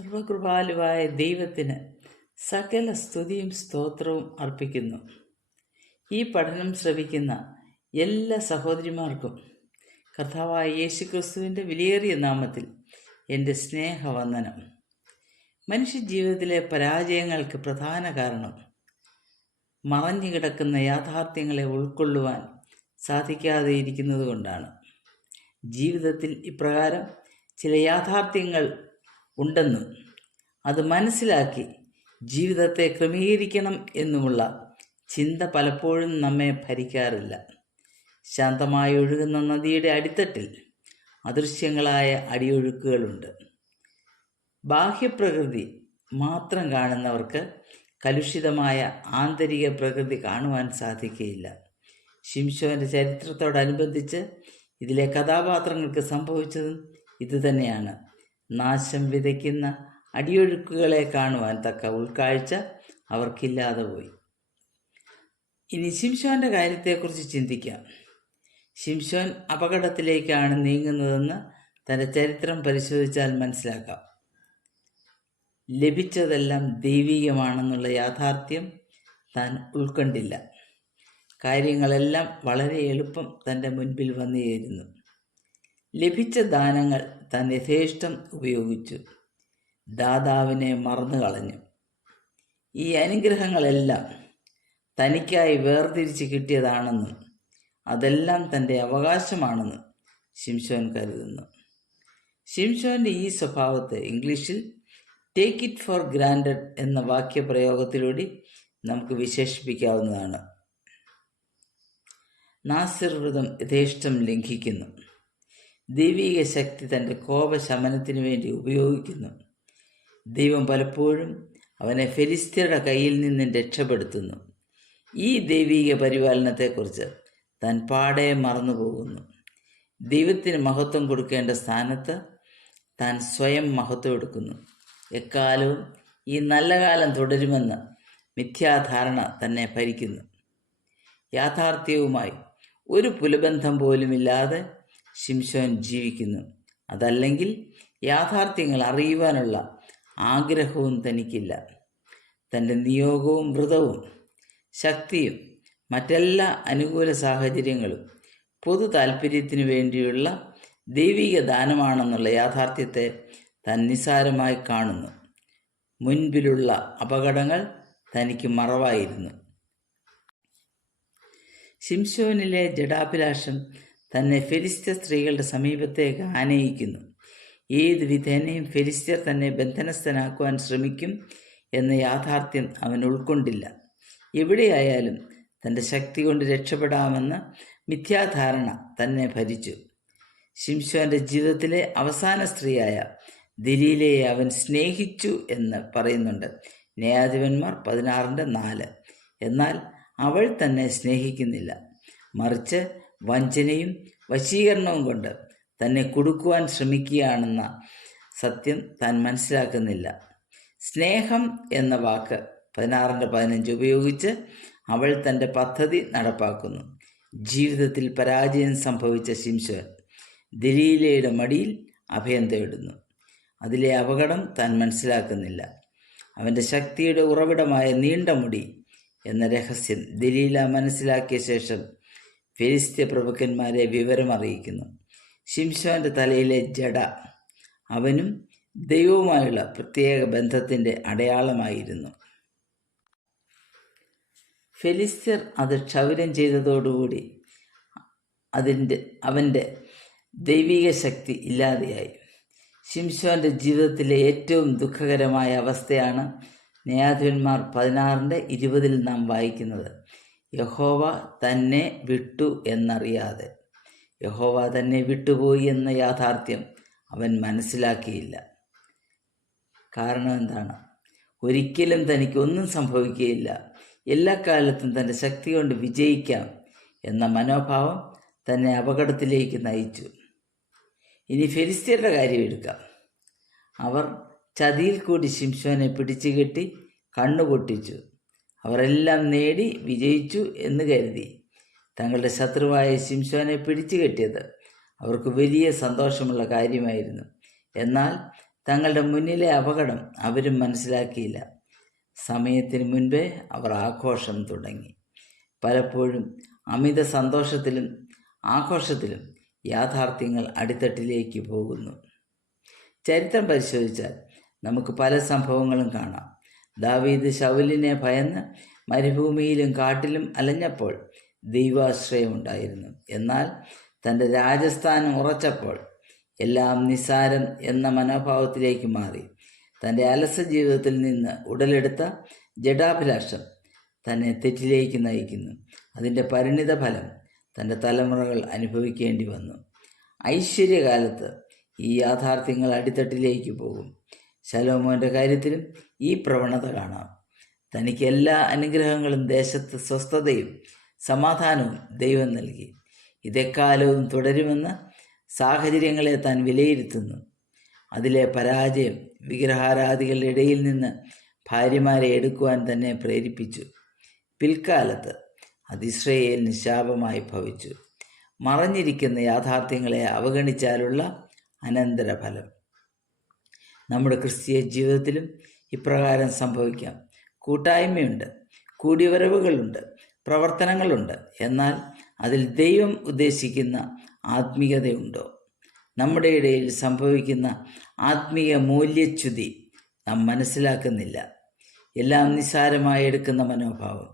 സർവകൃപാലുവായ ദൈവത്തിന് സകല സ്തുതിയും സ്തോത്രവും അർപ്പിക്കുന്നു. ഈ പഠനം ശ്രവിക്കുന്ന എല്ലാ സഹോദരിമാർക്കും കർത്താവായ യേശുക്രിസ്തുവിൻ്റെ വിലയേറിയ നാമത്തിൽ എൻ്റെ സ്നേഹവന്ദനം. മനുഷ്യജീവിതത്തിലെ പരാജയങ്ങൾക്ക് പ്രധാന കാരണം മറഞ്ഞു കിടക്കുന്ന യാഥാർത്ഥ്യങ്ങളെ ഉൾക്കൊള്ളുവാൻ സാധിക്കാതെ ഇരിക്കുന്നത് കൊണ്ടാണ്. ജീവിതത്തിൽ ഇപ്രകാരം ചില യാഥാർത്ഥ്യങ്ങൾ ഉണ്ടെന്നും അത് മനസ്സിലാക്കി ജീവിതത്തെ ക്രമീകരിക്കണം എന്നുമുള്ള ചിന്ത പലപ്പോഴും നമ്മെ ഭരിക്കാറില്ല. ശാന്തമായി ഒഴുകുന്ന നദിയുടെ അടിത്തട്ടിൽ അദൃശ്യങ്ങളായ അടിയൊഴുക്കുകളുണ്ട്. ബാഹ്യപ്രകൃതി മാത്രം കാണുന്നവർക്ക് കലുഷിതമായ ആന്തരിക പ്രകൃതി കാണുവാൻ സാധിക്കുകയില്ല. ശിംശോൻ്റെ ചരിത്രത്തോടനുബന്ധിച്ച് ഇതിലെ കഥാപാത്രങ്ങൾക്ക് സംഭവിച്ചതും ഇതുതന്നെയാണ്. നാശം വിതയ്ക്കുന്ന അടിയൊഴുക്കുകളെ കാണുവാൻ തക്ക ഉൾക്കാഴ്ച അവർക്കില്ലാതെ പോയി. ഇനി ശിംശോൻ്റെ കാര്യത്തെക്കുറിച്ച് ചിന്തിക്കാം. ശിംശോൻ അപകടത്തിലേക്കാണ് നീങ്ങുന്നതെന്ന് തൻ്റെ ചരിത്രം പരിശോധിച്ചാൽ മനസ്സിലാക്കാം. ലഭിച്ചതെല്ലാം ദൈവികമാണെന്നുള്ള യാഥാർത്ഥ്യം താൻ ഉൾക്കൊണ്ടില്ല. കാര്യങ്ങളെല്ലാം വളരെ എളുപ്പം തൻ്റെ മുൻപിൽ വന്നു ചേരുന്നു. ലഭിച്ച ദാനങ്ങൾ താൻ യഥേഷ്ടം ഉപയോഗിച്ചു. ദാതാവിനെ മറന്നു കളഞ്ഞു. ഈ അനുഗ്രഹങ്ങളെല്ലാം തനിക്കായി വേർതിരിച്ച് കിട്ടിയതാണെന്നും അതെല്ലാം തൻ്റെ അവകാശമാണെന്നും ശിംശോൻ കരുതുന്നു. ശിംശോൻ്റെ ഈ സ്വഭാവത്തെ ഇംഗ്ലീഷിൽ ടേക്ക് ഇറ്റ് ഫോർ ഗ്രാൻഡഡ് എന്ന വാക്യപ്രയോഗത്തിലൂടെ നമുക്ക് വിശേഷിപ്പിക്കാവുന്നതാണ്. നാസിർ വ്രതം യഥേഷ്ടം ലംഘിക്കുന്നു. ദൈവിക ശക്തി തൻ്റെ കോപശമനത്തിന് വേണ്ടി ഉപയോഗിക്കുന്നു. ദൈവം പലപ്പോഴും അവനെ ഫെലിസ്ത്യരുടെ കയ്യിൽ നിന്നും രക്ഷപ്പെടുത്തുന്നു. ഈ ദൈവിക പരിപാലനത്തെക്കുറിച്ച് താൻ പാടെ മറന്നുപോകുന്നു. ദൈവത്തിന് മഹത്വം കൊടുക്കേണ്ട സ്ഥാനത്ത് താൻ സ്വയം മഹത്വം എടുക്കുന്നു. എക്കാലവും ഈ നല്ല കാലം തുടരുമെന്ന് മിഥ്യാധാരണ തന്നെ ഭരിക്കുന്നു. യാഥാർത്ഥ്യവുമായി ഒരു പുലബന്ധം പോലുമില്ലാതെ ശിംശോൻ ജീവിക്കുന്നു. അതല്ലെങ്കിൽ യാഥാർത്ഥ്യങ്ങൾ അറിയുവാനുള്ള ആഗ്രഹവും തനിക്കില്ല. തൻ്റെ നിയോഗവും വ്രതവും ശക്തിയും മറ്റെല്ലാ അനുകൂല സാഹചര്യങ്ങളും പൊതു താല്പര്യത്തിനു വേണ്ടിയുള്ള ദൈവിക ദാനമാണെന്നുള്ള യാഥാർത്ഥ്യത്തെ താൻ നിസ്സാരമായി കാണുന്നു. മുൻപിലുള്ള അപകടങ്ങൾ തനിക്ക് മറവായിരുന്നു. ശിംശോനിലെ ജഡാഭിലാഷം തന്നെ ഫെലിസ്ത്യ സ്ത്രീകളുടെ സമീപത്തേക്ക് ആനയിക്കുന്നു. ഏത് വിധേനയും ഫെലിസ്ത്യർ തന്നെ ബന്ധനസ്ഥനാക്കുവാൻ ശ്രമിക്കും എന്ന യാഥാർത്ഥ്യം അവൻ ഉൾക്കൊണ്ടില്ല. എവിടെയായാലും തൻ്റെ ശക്തി കൊണ്ട് രക്ഷപ്പെടാമെന്ന മിഥ്യാധാരണ തന്നെ ഭരിച്ചു. ശിംശോൻ്റെ ജീവിതത്തിലെ അവസാന സ്ത്രീയായ ദലീലയെ അവൻ സ്നേഹിച്ചു എന്ന് പറയുന്നുണ്ട് ന്യായാധിപന്മാർ 16:4. എന്നാൽ അവൾ തന്നെ സ്നേഹിക്കുന്നില്ല. മറിച്ച് വഞ്ചനയും വശീകരണവും കൊണ്ട് തന്നെ കുടുക്കുവാൻ ശ്രമിക്കുകയാണെന്ന സത്യം താൻ മനസ്സിലാക്കുന്നില്ല. സ്നേഹം എന്ന വാക്ക് 16:15 ഉപയോഗിച്ച് അവൾ തൻ്റെ പദ്ധതി നടപ്പാക്കുന്നു. ജീവിതത്തിൽ പരാജയം സംഭവിച്ച ശിംശോൻ ദലീലയുടെ മടിയിൽ അഭയം തേടുന്നു. അതിലെ അപകടം താൻ മനസ്സിലാക്കുന്നില്ല. അവൻ്റെ ശക്തിയുടെ ഉറവിടമായ നീണ്ട മുടി എന്ന രഹസ്യം ദലീല മനസ്സിലാക്കിയ ശേഷം ഫെലിസ്ത്യ പ്രഭുക്കന്മാരെ വിവരമറിയിക്കുന്നു. ശിംശോൻ്റെ തലയിലെ ജട അവനും ദൈവവുമായുള്ള പ്രത്യേക ബന്ധത്തിൻ്റെ അടയാളമായിരുന്നു. ഫെലിസ്ത്യർ അത് ക്ഷൗരം ചെയ്തതോടുകൂടി അവൻ്റെ ദൈവിക ശക്തി ഇല്ലാതെയായി. ശിംശോൻ്റെ ജീവിതത്തിലെ ഏറ്റവും ദുഃഖകരമായ അവസ്ഥയാണ് ന്യായാധിപന്മാർ 16:20 നാം വായിക്കുന്നത്. യഹോവ തന്നെ വിട്ടു എന്നറിയാതെ. യഹോവ തന്നെ വിട്ടുപോയി എന്ന യാഥാർത്ഥ്യം അവൻ മനസ്സിലാക്കിയില്ല. കാരണം എന്താണ്? ഒരിക്കലും തനിക്കൊന്നും സംഭവിക്കുകയില്ല, എല്ലാ കാലത്തും തൻ്റെ ശക്തി കൊണ്ട് വിജയിക്കാം എന്ന മനോഭാവം തന്നെ അപകടത്തിലേക്ക് നയിച്ചു. ഇനി ഫെലിസ്ത്യരുടെ കാര്യം എടുക്കാം. അവർ ചതിയിൽ കൂടി ശിംശോനെ പിടിച്ചുകെട്ടി കണ്ണുപൊട്ടിച്ചു. അവരെല്ലാം നേടി വിജയിച്ചു എന്ന് കരുതി തങ്ങളുടെ ശത്രുവായ ശിംശോനെ പിടിച്ചു കെട്ടിയത് അവർക്ക് വലിയ സന്തോഷമുള്ള കാര്യമായിരുന്നു. എന്നാൽ തങ്ങളുടെ മുന്നിലെ അപകടം അവരും മനസ്സിലാക്കിയില്ല. സമയത്തിന് മുൻപേ അവർ ആഘോഷം തുടങ്ങി. പലപ്പോഴും അമിത സന്തോഷത്തിലും ആഘോഷത്തിലും യാഥാർത്ഥ്യങ്ങൾ അടിത്തട്ടിലേക്ക് പോകുന്നു. ചരിത്രം പരിശോധിച്ചാൽ നമുക്ക് പല സംഭവങ്ങളും കാണാം. ദാവീദ് ശൗലിനെ ഭയന്ന് മരുഭൂമിയിലും കാട്ടിലും അലഞ്ഞപ്പോൾ ദൈവാശ്രയമുണ്ടായിരുന്നു. എന്നാൽ തൻ്റെ രാജസ്ഥാനം ഉറച്ചപ്പോൾ എല്ലാം നിസ്സാരം എന്ന മനോഭാവത്തിലേക്ക് മാറി. തൻ്റെ അലസ ജീവിതത്തിൽ നിന്ന് ഉടലെടുത്ത ജഡാഭിലാഷം തന്നെ തെറ്റിലേക്ക് നയിക്കുന്നു. അതിൻ്റെ പരിണിത ഫലം തൻ്റെ തലമുറകൾ അനുഭവിക്കേണ്ടി വന്നു. ഐശ്വര്യകാലത്ത് ഈ യാഥാർത്ഥ്യങ്ങൾ അടിത്തട്ടിലേക്ക് പോകും. ശലോമോൻ്റെ കാര്യത്തിലും ഈ പ്രവണത കാണാം. തനിക്ക് എല്ലാ അനുഗ്രഹങ്ങളും ദേശത്ത് സ്വസ്ഥതയും സമാധാനവും ദൈവം നൽകി. ഇതെക്കാലവും തുടരുമെന്ന് സാഹചര്യങ്ങളെ താൻ വിലയിരുത്തുന്നു. അതിലെ പരാജയം വിഗ്രഹാരാധികളുടെ ഇടയിൽ നിന്ന് ഭാര്യമാരെ എടുക്കുവാൻ തന്നെ പ്രേരിപ്പിച്ചു. പിൽക്കാലത്ത് അത് ഇസ്രായേലിന് ശാപമായി ഭവിച്ചു. മറഞ്ഞിരിക്കുന്ന യാഥാർത്ഥ്യങ്ങളെ അവഗണിച്ചാലുള്ള അനന്തരഫലം. നമ്മുടെ ക്രിസ്തീയ ജീവിതത്തിലും ഇപ്രകാരം സംഭവിക്കാം. കൂട്ടായ്മയുണ്ട്, കൂടിവരവുകളുണ്ട്, പ്രവർത്തനങ്ങളുണ്ട്. എന്നാൽ അതിൽ ദൈവം ഉദ്ദേശിക്കുന്ന ആത്മീയതയുണ്ടോ? നമ്മുടെ ഇടയിൽ സംഭവിക്കുന്ന ആത്മീയ മൂല്യച്യുതി നാം മനസ്സിലാക്കുന്നില്ല. എല്ലാം നിസ്സാരമായി എടുക്കുന്ന മനോഭാവം.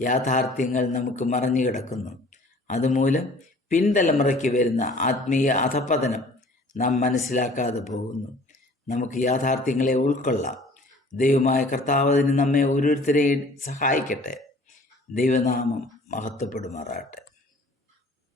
യാഥാർത്ഥ്യങ്ങൾ നമുക്ക് മറഞ്ഞു കിടക്കുന്നു. അതുമൂലം പിൻതലമുറയ്ക്ക് വരുന്ന ആത്മീയ അധപതനം നാം മനസ്സിലാക്കാതെ പോകുന്നു. നമുക്ക് യാഥാർത്ഥ്യങ്ങളെ ഉൾക്കൊള്ളാം. ദൈവമായ കർത്താവ് നമ്മെ ഓരോരുത്തരെയും സഹായിക്കട്ടെ. ദൈവനാമം മഹത്വപ്പെടുമാറാട്ടെ.